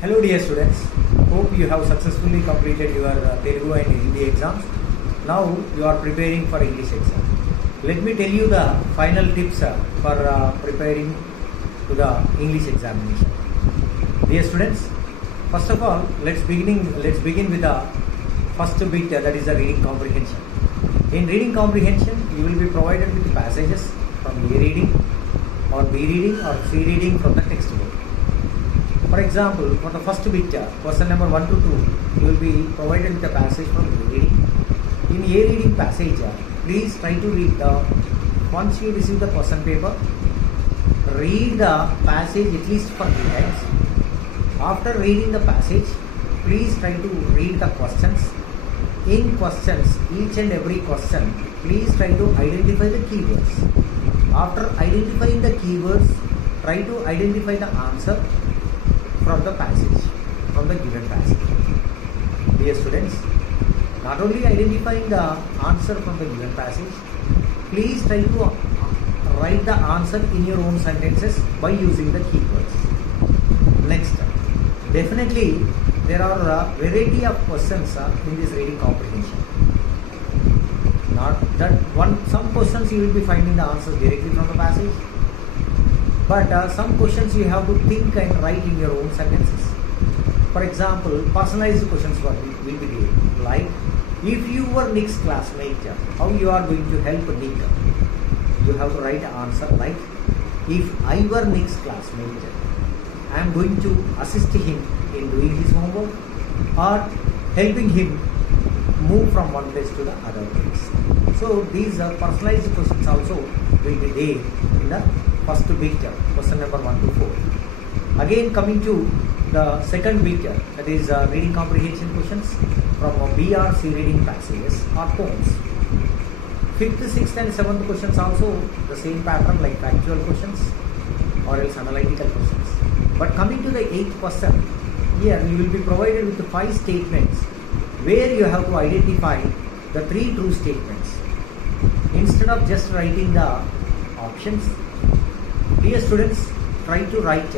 Hello dear students, hope you have successfully completed your Telugu and Hindi exams. Now you are preparing for English exam. Let me tell you the final tips for preparing to the English examination. Dear students, first of all, let's begin with the first bit, that is the reading comprehension. In reading comprehension, you will be provided with passages from A reading or B reading or C reading from the textbook. For example, for the first bit, question number 1 to 2, you will be provided with a passage from A reading. In A reading passage, please try to read once you receive the question paper, read the passage at least for 3 times. After reading the passage, please try to read the questions. In questions, each and every question, please try to identify the keywords. After identifying the keywords, try to identify the answer from the passage, from the given passage. Dear students, not only identifying the answer from the given passage, please try to write the answer in your own sentences by using the keywords. Next, definitely there are a variety of questions in this reading comprehension. Not that some questions you will be finding the answers directly from the passage, but some questions you have to think and write in your own sentences. For example, personalized questions will be there. Like, if you were Nick's classmate, how you are going to help Nick? You have to write an answer like, if I were Nick's classmate, I am going to assist him in doing his homework or helping him move from one place to the other place. So these personalized questions also will be there in the first bit, question number 1 to 4. Again, coming to the second bit, that is reading comprehension questions from B or C reading passages or poems. 5th, 6th and 7th questions also the same pattern, like factual questions or else analytical questions. But coming to the 8th question, here you will be provided with 5 statements where you have to identify the 3 true statements. Instead of just writing the options, dear students, try to write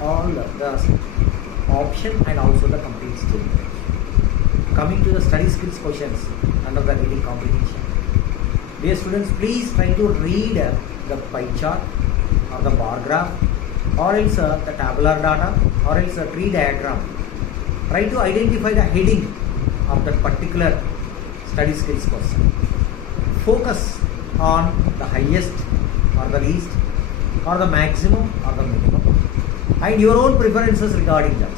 all the option and also the complete statement. Coming to the study skills questions under the reading comprehension. Dear students, please try to read the pie chart or the bar graph or else the tabular data or else a tree diagram. Try to identify the heading of that particular study skills question. Focus on the highest or the least or the maximum or the minimum and your own preferences regarding that.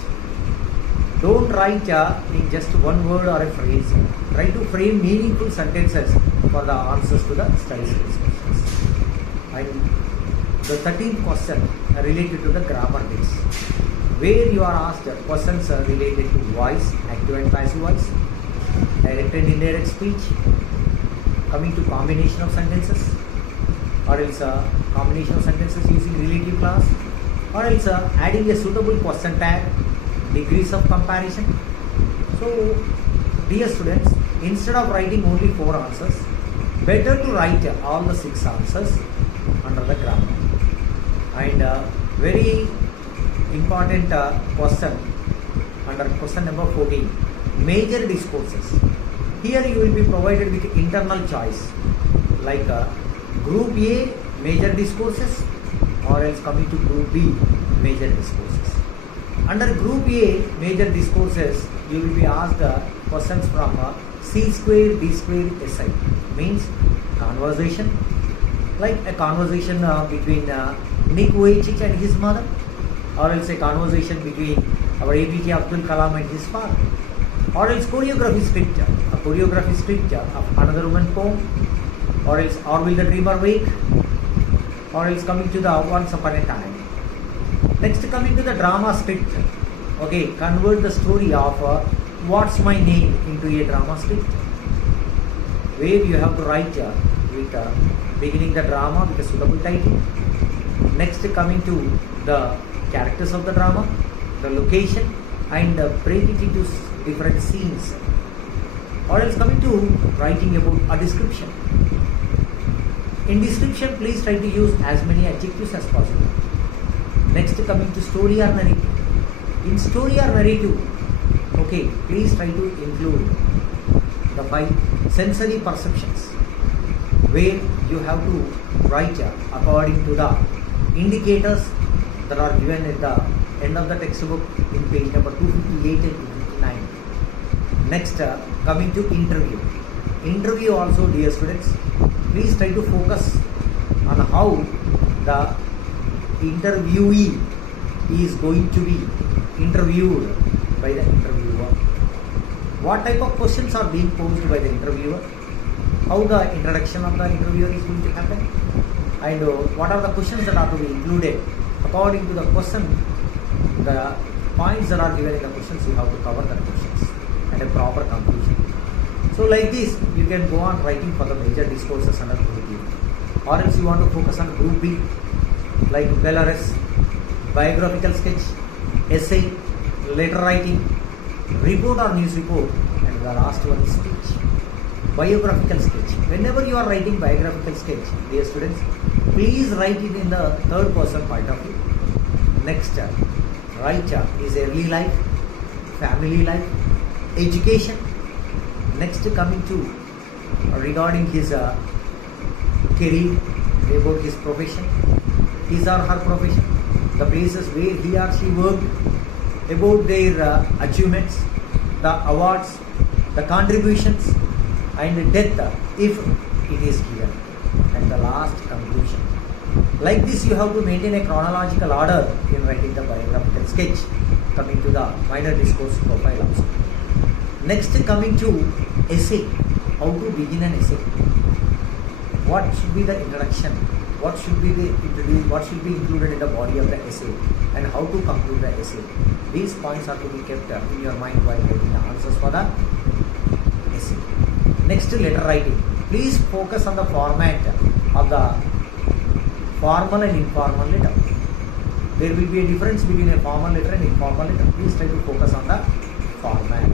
Don't write in just one word or a phrase. Try to frame meaningful sentences for the answers to the study skills questions. And the 13th question related to the grammar base, where you are asked questions related to voice, active and passive voice, direct and indirect speech, coming to combination of sentences, or else combination of sentences using relative clause, or else adding a suitable question tag, degrees of comparison. So, dear students, instead of writing only 4 answers, better to write all the 6 answers under the grammar. And very important question under question number 14, major discourses. Here you will be provided with internal choice like group A major discourses or else coming to group B major discourses. Under group A major discourses, you will be asked questions from C squared D squared SI, means conversation, like a conversation between Nick Vujicic and his mother, or else a conversation between our APJ Abdul Kalam and his father, or else choreography script, a choreography script of another woman poem, or else Or Will the Dreamer Wake, or else coming to the Once Upon a Time. Next, coming to the drama script, okay, convert the story of What's My Name into a drama script, where you have to write with beginning the drama with a suitable title. Next, coming to the characters of the drama, the location, and break it into different scenes, or else coming to writing about a description. In description, please try to use as many adjectives as possible. Next, coming to story or narrative. In story or narrative, okay, please try to include the 5 sensory perceptions, where you have to write according to the indicators that are given at the end of the textbook in page number 258 and 259. Next, coming to interview. Interview also, dear students, please try to focus on how the interviewee is going to be interviewed by the interviewer. What type of questions are being posed by the interviewer? How the introduction of the interviewer is going to happen? And what are the questions that are to be included? According to the question, the points that are given in the questions, you have to cover the questions and a proper conclusion. So like this, you can go on writing for the major discourses under Group A. Or else you want to focus on Group B, like Belarus, biographical sketch, essay, letter writing, report or news report, and the last one is speech. Biographical sketch. Whenever you are writing biographical sketch, dear students, please write it in the third person point of view. Next, write is early life, family life, education. Next, coming to regarding his career, about his profession, his or her profession, the places where he or she worked, about their achievements, the awards, the contributions, and death if it is given, and the last conclusion. Like this, you have to maintain a chronological order in writing the biographical sketch. Coming to the minor discourse profile also. Next, coming to essay. How to begin an essay? What should be the introduction? What should be the introduced? What should be included in the body of the essay? And how to conclude the essay? These points are to be kept in your mind while writing the answers for the essay. Next, letter writing. Please focus on the format of the formal and informal letter. There will be a difference between a formal letter and informal letter. Please try to focus on the format.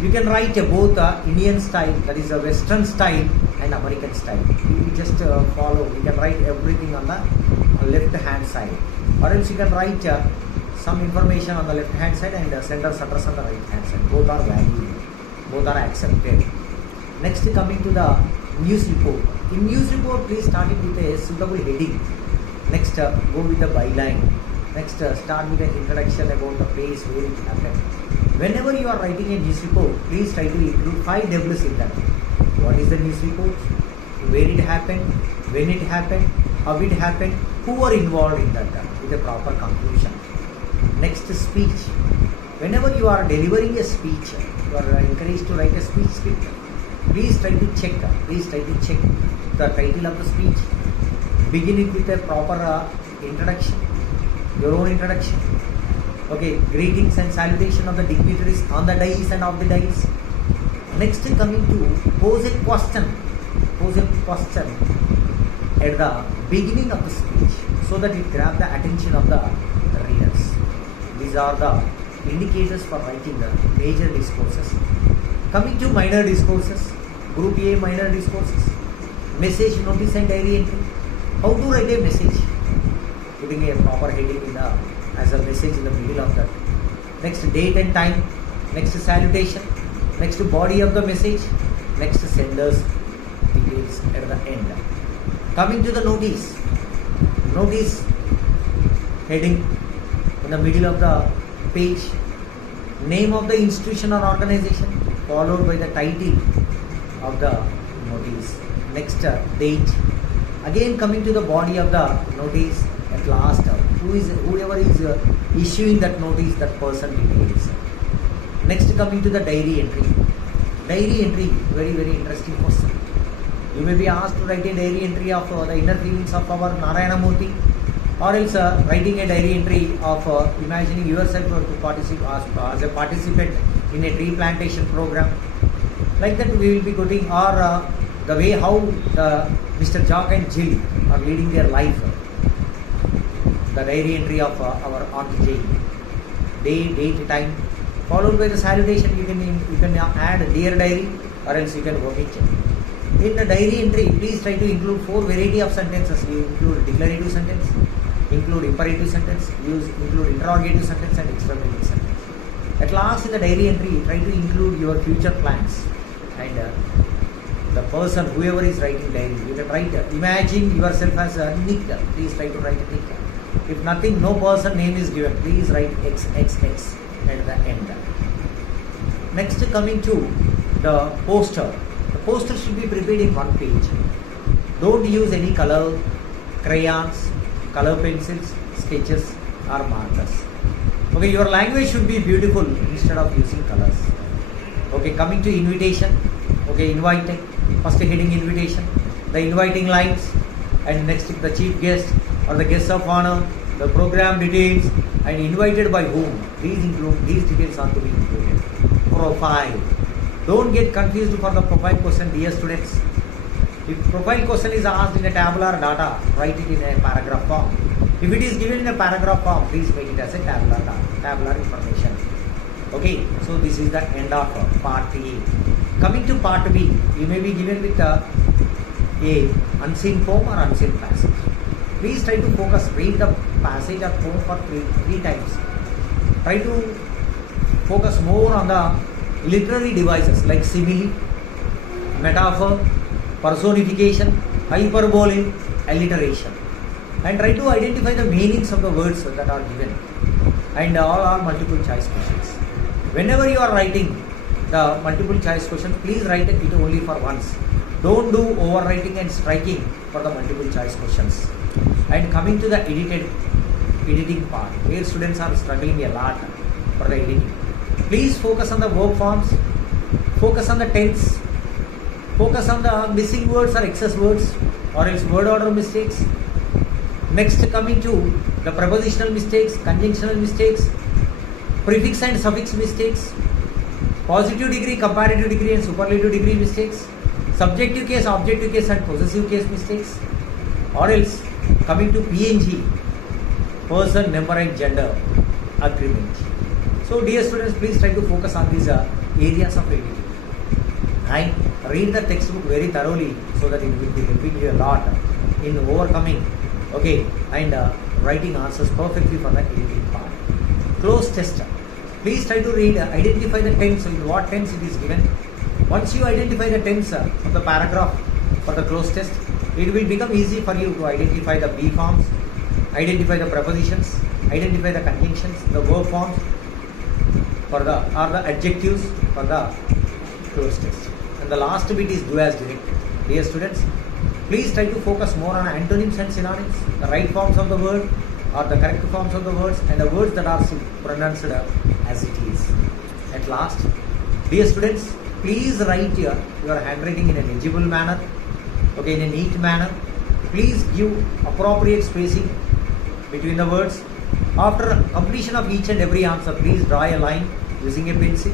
You can write both Indian style, that is a Western style, and American style. You just follow. You can write everything on the left hand side, or else you can write some information on the left hand side and sender's address on the right hand side. Both are valid. Both are accepted. Next, coming to the news report. In news report, please start it with a suitable heading. Next, go with the byline. Next, start with an introduction about the place where it happened. Whenever you are writing a news report, please try to include 5 W's in that. What is the news report? Where it happened? When it happened? How it happened? Who were involved in that? With a proper conclusion. Next, speech. Whenever you are delivering a speech, you are encouraged to write a speech script. Please try to check the title of the speech. Begin it with a proper introduction, your own introduction. Okay, greetings and salutation of the dignitaries on the dais and off the dais. Next, coming to pose a question at the beginning of the speech, so that it grabs the attention of the readers. These are the indicators for writing the major discourses. Coming to minor discourses, Group A minor discourses, message, notice and diary entry. How to write a message? Putting a proper heading in as a message in the middle of that. Next, date and time. Next, salutation. Next, body of the message. Next, sender's details at the end. Coming to the notice. Notice heading in the middle of the page. Name of the institution or organization, followed by the title of the notice. Next, date. Again, coming to the body of the notice. At last, whoever is issuing that notice, that person details. Next, coming to the diary entry. Diary entry, very interesting question. You may be asked to write a diary entry of the inner feelings of our Narayana Murthy, or else writing a diary entry of imagining yourself to participate as a participant in a tree plantation program. Like that, we will be getting, or the way how Mr. Jack and Jill are leading their life. The diary entry of our Aunt Jane. Day, date, time, followed by the salutation. You can add dear diary, or else you can omit it. In the diary entry, please try to include 4 variety of sentences. You include declarative sentence, include imperative sentence, include interrogative sentence and exclamative sentence. At last, in the diary entry, try to include your future plans and the person, whoever is writing diary, you can write, imagine yourself as a Nick, please try to write Nick. If nothing, no person name is given, please write XXX at the end. Next, coming to the poster. The poster should be prepared in one page. Don't use any color, crayons, color pencils, sketches or markers. Okay, your language should be beautiful instead of using colors. Okay, coming to invitation. Okay, inviting. First heading invitation, the inviting lines, and next the chief guest or the guest of honor, the program details, and invited by whom. These details are to be included. Profile. Don't get confused for the profile question, dear students. If profile question is asked in a tabular data, write it in a paragraph form. If it is given in a paragraph form, please make it as a tabular information. Okay, so this is the end of part A. Coming to part B, you may be given with a unseen poem or unseen passage. Please try to focus, read the passage or poem for three times. Try to focus more on the literary devices like simile, metaphor, personification, hyperbole, alliteration, and try to identify the meanings of the words that are given. And all are multiple choice questions. Whenever you are writing the multiple choice question, please write it only for once. Don't do overwriting and striking for the multiple choice questions. And coming to the editing part, where students are struggling a lot for the editing. Please focus on the verb forms, focus on the tense, focus on the missing words or excess words or else word order mistakes. Next, coming to the prepositional mistakes, conjunctional mistakes, prefix and suffix mistakes, positive degree, comparative degree and superlative degree mistakes, subjective case, objective case and possessive case mistakes, or else coming to PNG, person, number and gender agreement. So dear students, please try to focus on these areas of editing and read the textbook very thoroughly so that it will be helping you a lot in overcoming and writing answers perfectly for the editing part. Close test. Please try to read, identify the tense, in what tense it is given. Once you identify the tense of the paragraph for the close test, it will become easy for you to identify the be forms, identify the prepositions, identify the conjunctions, the verb forms, or the adjectives for the close test. And the last bit is do as direct. Dear students, please try to focus more on antonyms and synonyms, the right forms of the word or the correct forms of the words and the words that are pronounced as it is. At last, dear students, please write your handwriting in a legible manner, in a neat manner. Please give appropriate spacing between the words. After completion of each and every answer, please draw a line using a pencil.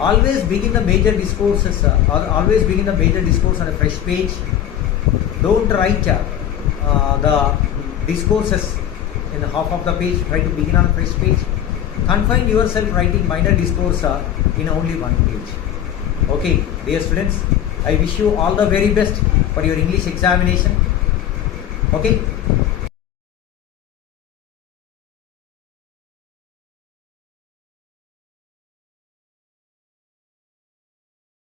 Always begin the major discourses, always begin the major discourse on a fresh page. Don't write the discourses in half of the page. Try to begin on a fresh page. Confine yourself writing minor discourse in only one page. Okay, dear students, I wish you all the very best for your English examination. Okay.